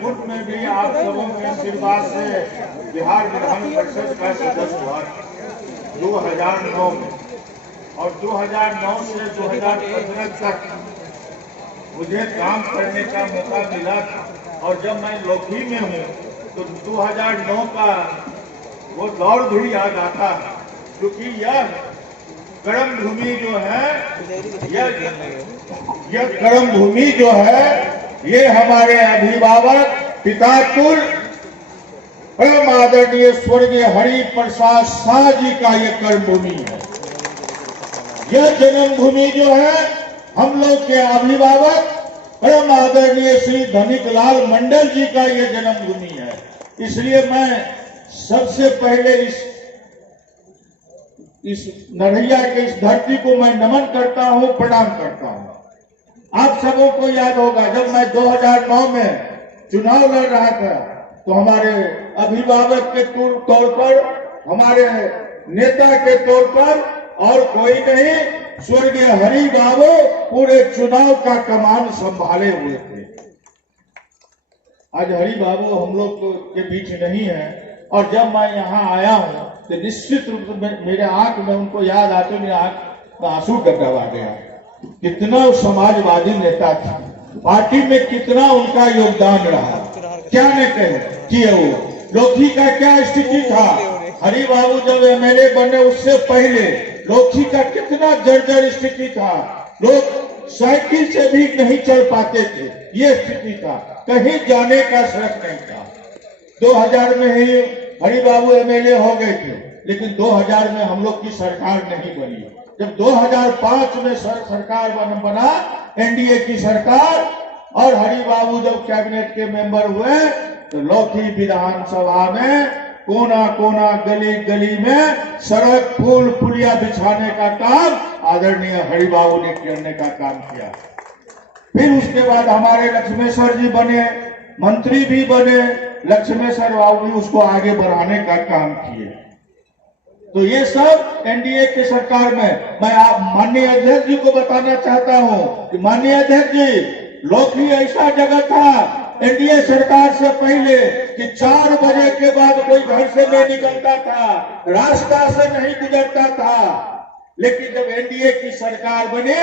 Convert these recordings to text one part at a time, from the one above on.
बैकुंठ में भी आप सबों के आशीर्वाद से बिहार विधान परिषद का सदस्य हुआ 2009 में, और 2009 से 2015 तक मुझे काम करने का मौका मिला था। और जब मैं लोधी में हूँ तो 2009 का वो दौर भी याद आता है, क्योंकि यह कर्म भूमि जो है, यह कर्म भूमि जो है, ये हमारे अभिभावक पिताकुल परम आदरणीय स्वर्गीय हरि प्रसाद शाह जी का ये कर्म भूमि है। यह जन्मभूमि जो है हम लोग के अभिभावक परम आदरणीय श्री धनिक लाल मंडल जी का ये जन्मभूमि है। इसलिए मैं सबसे पहले इस नरैया के इस धरती को मैं नमन करता हूं, प्रणाम करता हूं। आप सबों को याद होगा, जब मैं 2009 में चुनाव लड़ रहा था तो हमारे अभिभावक के तौर पर, हमारे नेता के तौर पर और कोई नहीं, स्वर्गीय हरि बाबू पूरे चुनाव का कमान संभाले हुए थे। आज हरि बाबू हम लोग के बीच नहीं है, और जब मैं यहाँ आया हूँ तो निश्चित रूप से मेरे आंख में उनको याद आते, मेरे आंख में आंसू टकरा गया। कितना समाजवादी नेता था, पार्टी में कितना उनका योगदान रहा, क्या न कहे किए वो। लोधी का क्या स्थिति था, हरि बाबू जब एमएलए बने उससे पहले लोधी का कितना जर्जर स्थिति था, लोग साइकिल से भी नहीं चल पाते थे, ये स्थिति था, कहीं जाने का सड़क नहीं था। 2000 में ही हरि बाबू एमएलए हो गए थे, लेकिन 2000 में हम लोग की सरकार नहीं बनी। जब 2005 में सरकार बना, एनडीए की सरकार, और हरि बाबू जब कैबिनेट के मेंबर हुए तो लोधी विधानसभा में कोना कोना गली गली में सड़क पुल पुलिया बिछाने का काम आदरणीय हरि बाबू ने करने का काम किया। फिर उसके बाद हमारे लक्ष्मेश्वर जी बने, मंत्री भी बने, लक्ष्मेश्वर बाबू भी उसको आगे बढ़ाने का काम किए। तो ये सब एनडीए की सरकार में। मैं आप माननीय अध्यक्ष जी को बताना चाहता हूं कि माननीय अध्यक्ष जी, लोधी ऐसा जगह था एनडीए सरकार से पहले कि 4 बजे के बाद कोई घर से नहीं निकलता था, रास्ता से नहीं गुजरता था। लेकिन जब एनडीए की सरकार बने,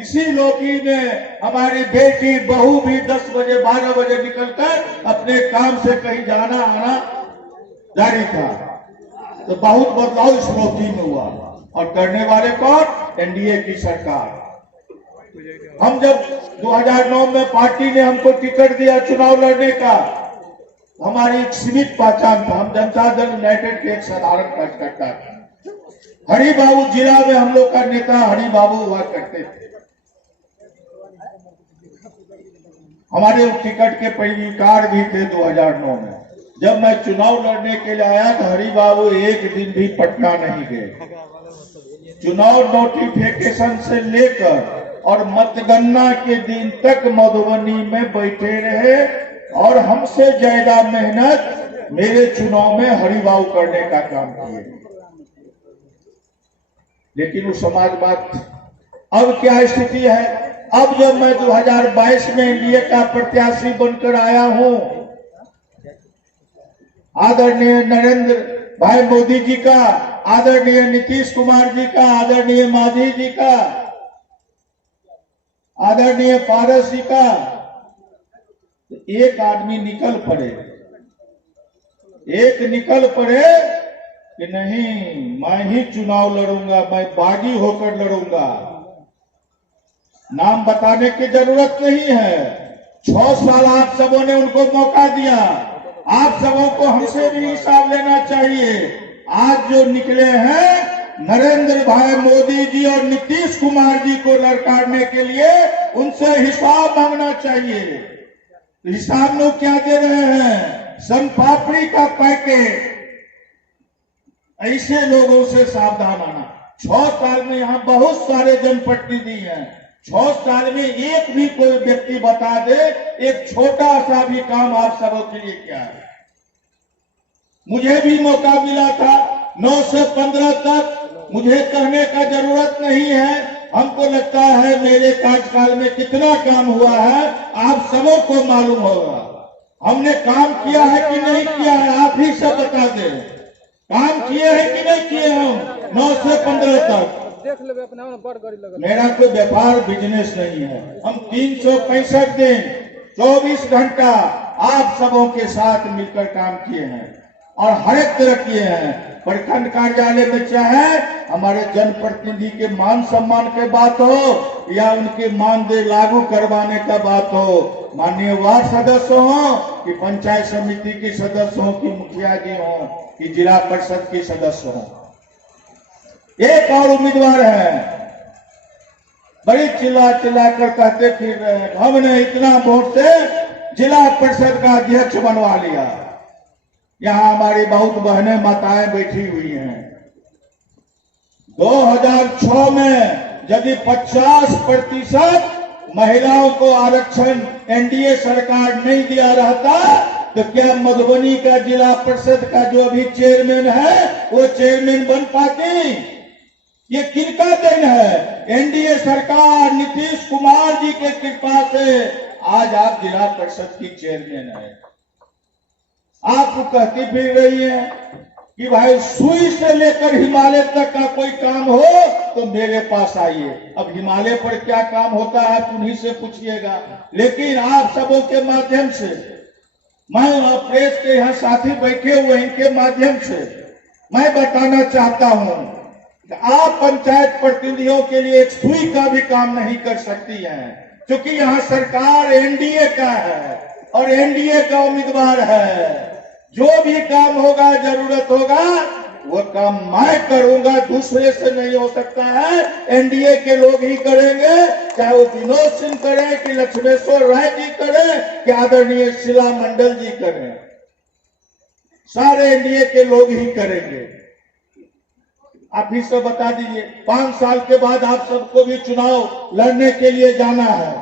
इसी लोधी में हमारी बेटी बहू भी 10 बजे 12 बजे निकलकर अपने काम से कहीं जाना आना जारी था। तो बहुत बदलाव इस लोधी में हुआ, और करने वाले कौन? एनडीए की सरकार। हम जब 2009 में पार्टी ने हमको टिकट दिया चुनाव लड़ने का, हमारी एक सीमित पहचान था, हम जनता दल यूनाइटेड के एक साधारण कार्यकर्ता थे। हरि बाबू जिला में हम लोग का नेता हरि बाबू हुआ करते थे। हमारे टिकट के पैवीकार भी थे 2009 में। जब मैं चुनाव लड़ने के लिए आया तो हरि बाबू एक दिन भी पटना नहीं गए। चुनाव नोटिफिकेशन से लेकर और मतगणना के दिन तक मधुबनी में बैठे रहे, और हमसे ज्यादा मेहनत मेरे चुनाव में हरि बाबू करने का काम किए। लेकिन वो समाजवाद, अब क्या स्थिति है? अब जब मैं 2022 में एनडीए का प्रत्याशी बनकर आया हूं, आदरणीय नरेंद्र भाई मोदी जी का, आदरणीय नीतीश कुमार जी का, आदरणीय मांझी जी का, आदरणीय पारस जी का, तो एक आदमी निकल पड़े कि नहीं, मैं ही चुनाव लड़ूंगा, मैं बागी होकर लड़ूंगा। नाम बताने की जरूरत नहीं है। 6 साल आप सबों ने उनको मौका दिया, आप सबों को हमसे भी हिसाब लेना चाहिए। आज जो निकले हैं नरेंद्र भाई मोदी जी और नीतीश कुमार जी को लड़काने के लिए, उनसे हिसाब मांगना चाहिए। हिसाब में क्या दे रहे हैं? सन पापड़ी का पैकेट। ऐसे लोगों से सावधान आना। 6 साल में यहाँ बहुत सारे जनप्रतिनिधि हैं, 6 साल में एक भी कोई व्यक्ति बता दे एक छोटा सा भी काम आप सबों के लिए क्या है। मुझे भी मौका मिला था 9 से 15 तक, मुझे कहने का जरूरत नहीं है। हमको लगता है मेरे कार्यकाल में कितना काम हुआ है आप सबों को मालूम होगा। हमने काम किया है कि नहीं किया है, आप ही सब बता दें। काम किए हैं कि नहीं किए हम 9 से 15 तक देख ले अपना बड़ गाड़ी लगा। मेरा कोई व्यापार बिजनेस नहीं है। हम 365 दिन 24 घंटा आप सबों के साथ मिलकर काम किए हैं और हर एक तरह किए हैं। प्रखंड कार्यालय में चाहे हमारे जनप्रतिनिधि के मान सम्मान के बात हो या उनके मानदेय लागू करवाने का बात हो, माननीय वार्ड सदस्य हो कि पंचायत समिति के सदस्य हो कि मुखिया जी हो कि जिला परिषद के सदस्य हो। एक और उम्मीदवार है, बड़ी चिल्ला चिल्ला कर कहते फिर रहे हैं हमने इतना वोट से जिला परिषद का अध्यक्ष बनवा लिया। यहाँ हमारी बहुत बहनें माताएं बैठी हुई हैं। 2006 में यदि 50% महिलाओं को आरक्षण एनडीए सरकार नहीं दिया रहता तो क्या मधुबनी का जिला परिषद का जो अभी चेयरमैन है वो चेयरमैन बन पाती? ये किनका देन है? एनडीए सरकार नीतीश कुमार जी के कृपा से आज आप जिला परिषद की चेयरमैन है। आप कहती फिर रही है कि भाई सुई से लेकर हिमालय तक का कोई काम हो तो मेरे पास आइए। अब हिमालय पर क्या काम होता है उन्हीं से पूछिएगा। लेकिन आप सबों के माध्यम से मैं प्रेस के यहाँ साथी बैठे हुए इनके माध्यम से मैं बताना चाहता हूँ कि आप पंचायत प्रतिनिधियों के लिए एक सुई का भी काम नहीं कर सकती हैं, क्योंकि यहाँ सरकार एनडीए का है और एनडीए का उम्मीदवार है। जो भी काम होगा जरूरत होगा वो काम मैं करूंगा, दूसरे से नहीं हो सकता है। एनडीए के लोग ही करेंगे, चाहे वो विनोद सिंह करें कि लक्ष्मेश्वर राय जी करें कि आदरणीय शीला मंडल जी करें, सारे एनडीए के लोग ही करेंगे। आप ही सब बता दीजिए, 5 साल के बाद आप सबको भी चुनाव लड़ने के लिए जाना है।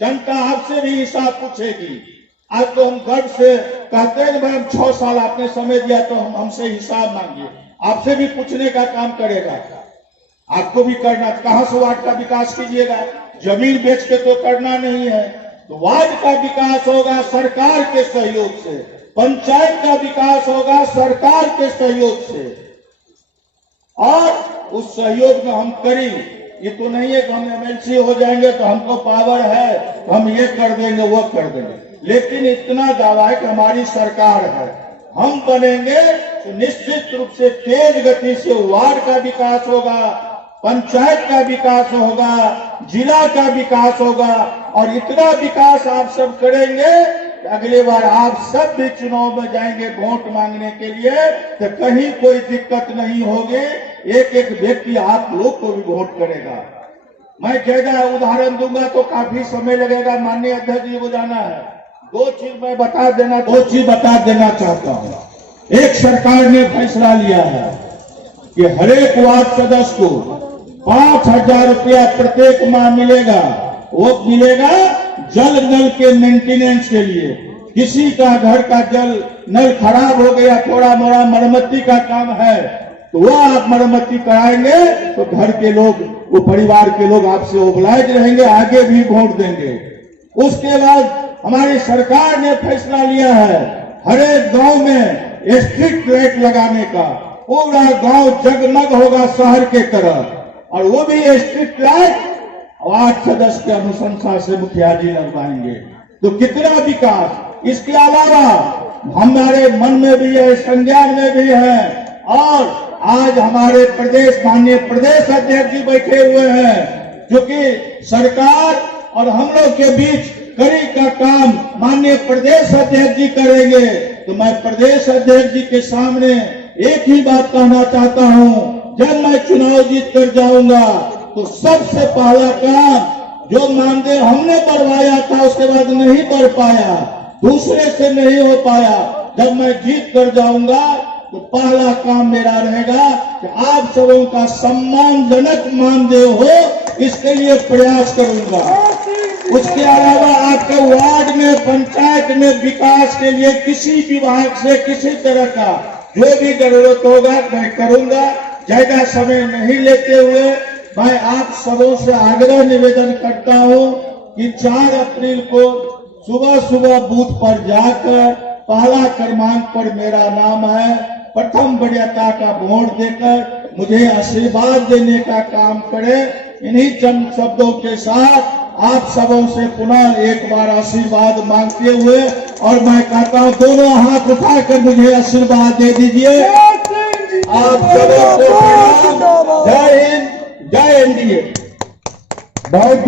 जनता आपसे भी हिसाब पूछेगी। आज तो हम गर्व से कहते हैं भाई हम 6 साल आपने समय दिया तो हम हमसे हिसाब मांगिए। आपसे भी पूछने का काम करेगा, आपको भी करना। कहां से वार्ड का विकास कीजिएगा? जमीन बेच के तो करना नहीं है। तो वार्ड का विकास होगा सरकार के सहयोग से, पंचायत का विकास होगा सरकार के सहयोग से, और उस सहयोग में हम करें। ये तो नहीं है कि हम एमएलसी हो जाएंगे तो हमको पावर है तो हम ये कर देंगे वो कर देंगे। लेकिन इतना दावा है कि हमारी सरकार है, हम बनेंगे तो निश्चित रूप से तेज गति से वार्ड का विकास होगा, पंचायत का विकास होगा, जिला का विकास होगा। और इतना विकास आप सब करेंगे कि अगले बार आप सब भी चुनाव में जाएंगे वोट मांगने के लिए तो कहीं कोई दिक्कत नहीं होगी। एक एक व्यक्ति आप लोग को भी वोट करेगा। मैं क्या उदाहरण दूंगा तो काफी समय लगेगा, माननीय अध्यक्ष जी को जाना है। 2 चीज बता देना चाहता हूँ। एक, सरकार ने फैसला लिया है कि हर एक वार्ड सदस्य को 5,000 रुपया प्रत्येक माह मिलेगा। वो मिलेगा जल नल के मेंटेनेंस के लिए। किसी का घर का जल नल खराब हो गया, थोड़ा मोड़ा मरम्मती का काम है तो वो आप मरम्मती कराएंगे तो घर के लोग, वो परिवार के लोग आपसे ओबलाइज रहेंगे, आगे भी वोट देंगे। उसके बाद हमारी सरकार ने फैसला लिया है हर एक गांव में स्ट्रीट लाइट लगाने का। पूरा गांव जगमग होगा शहर के तरह, और वो भी स्ट्रीट लाइट वार्ड सदस्य के अनुशंसा से मुखिया जी लगवाएंगे। तो कितना विकास। इसके अलावा हमारे मन में भी है, संज्ञान में भी है, और आज हमारे प्रदेश माननीय प्रदेश अध्यक्ष जी बैठे हुए हैं, जो कि सरकार और हम लोग के बीच कड़ी का काम माननीय प्रदेश अध्यक्ष जी करेंगे। तो मैं प्रदेश अध्यक्ष जी के सामने एक ही बात कहना चाहता हूं, जब मैं चुनाव जीत कर जाऊंगा तो सबसे पहला काम जो मानदेय हमने बढ़वाया था उसके बाद नहीं बढ़ पाया, दूसरे से नहीं हो पाया, जब मैं जीत कर जाऊंगा तो पहला काम मेरा रहेगा कि आप सबों का सम्मानजनक मानदेय हो, इसके लिए प्रयास करूंगा। उसके अलावा आपके वार्ड में, पंचायत में विकास के लिए किसी विभाग से किसी तरह का जो भी जरूरत होगा मैं करूंगा। ज्यादा समय नहीं लेते हुए मैं आप सबों से आग्रह निवेदन करता हूं कि 4 अप्रैल को सुबह सुबह बूथ पर जाकर पहला क्रमांक पर मेरा नाम है, प्रथम वरीयता का वोट देकर मुझे आशीर्वाद देने का काम करे। इन्हीं चंद शब्दों के साथ आप सबों से पुनः एक बार आशीर्वाद मांगते हुए, और मैं कहता हूं दोनों हाथ उठाकर मुझे आशीर्वाद दे दीजिए। आप सबों को प्रणाम। जय हिंद, जय एनडीए। बहुत